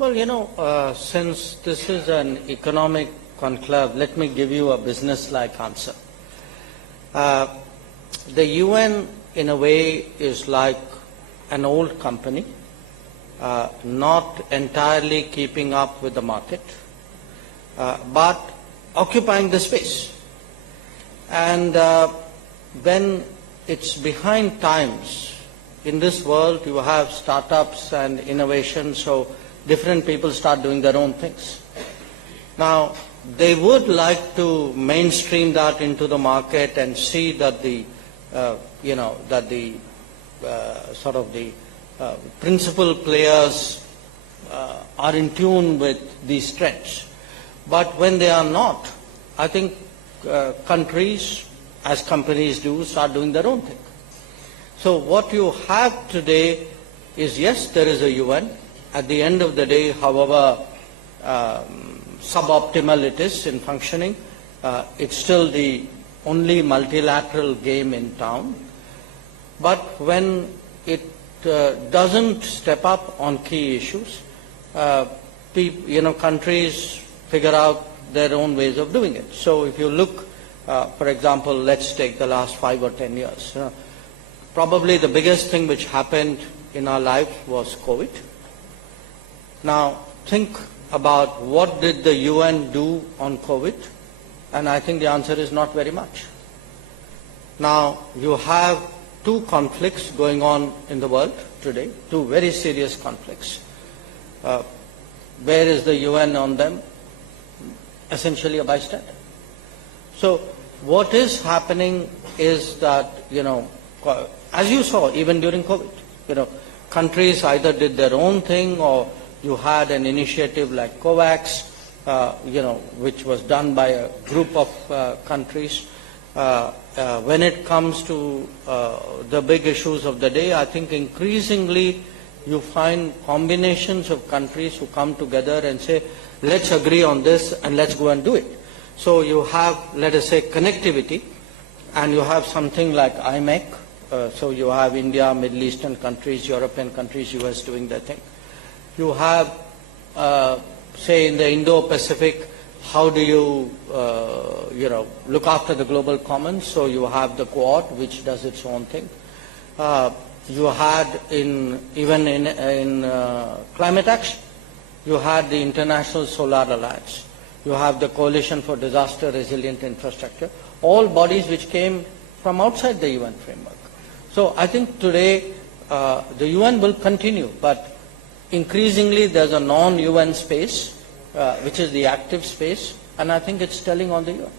Well, since this is an economic conclave, let me give you a business-like answer. The UN, in a way, is like an old company, not entirely keeping up with the market, but occupying the space. And when it's behind times, in this world you have startups and innovation, so different people start doing their own things. Now, they would like to mainstream that into the market and see that the principal players are in tune with these trends. But when they are not, I think countries, as companies do, start doing their own thing. So what you have today is, yes, there is a UN. At the end of the day, however suboptimal it is in functioning, it's still the only multilateral game in town. But when it doesn't step up on key issues, countries figure out their own ways of doing it. So if you look, for example, let's take the last 5 or 10 years. Probably the biggest thing which happened in our life was COVID. Now, think about what did the UN do on COVID, and I think the answer is not very much. Now, you have 2 conflicts going on in the world today, 2 very serious conflicts. Where is the UN on them? Essentially a bystander. So what is happening is that, as you saw even during COVID, countries either did their own thing, or you had an initiative like COVAX, which was done by a group of countries. When it comes to the big issues of the day, I think increasingly you find combinations of countries who come together and say, let's agree on this and let's go and do it. So you have, let us say, connectivity, and you have something like IMEC. So you have India, Middle Eastern countries, European countries, US doing their thing. You have, say, in the Indo-Pacific, how do you, look after the global commons? So you have the Quad, which does its own thing. You had even in climate action, you had the International Solar Alliance. You have the Coalition for Disaster Resilient Infrastructure, all bodies which came from outside the UN framework. So I think today the UN will continue, but increasingly there's a non-UN space, which is the active space, and I think it's telling on the UN.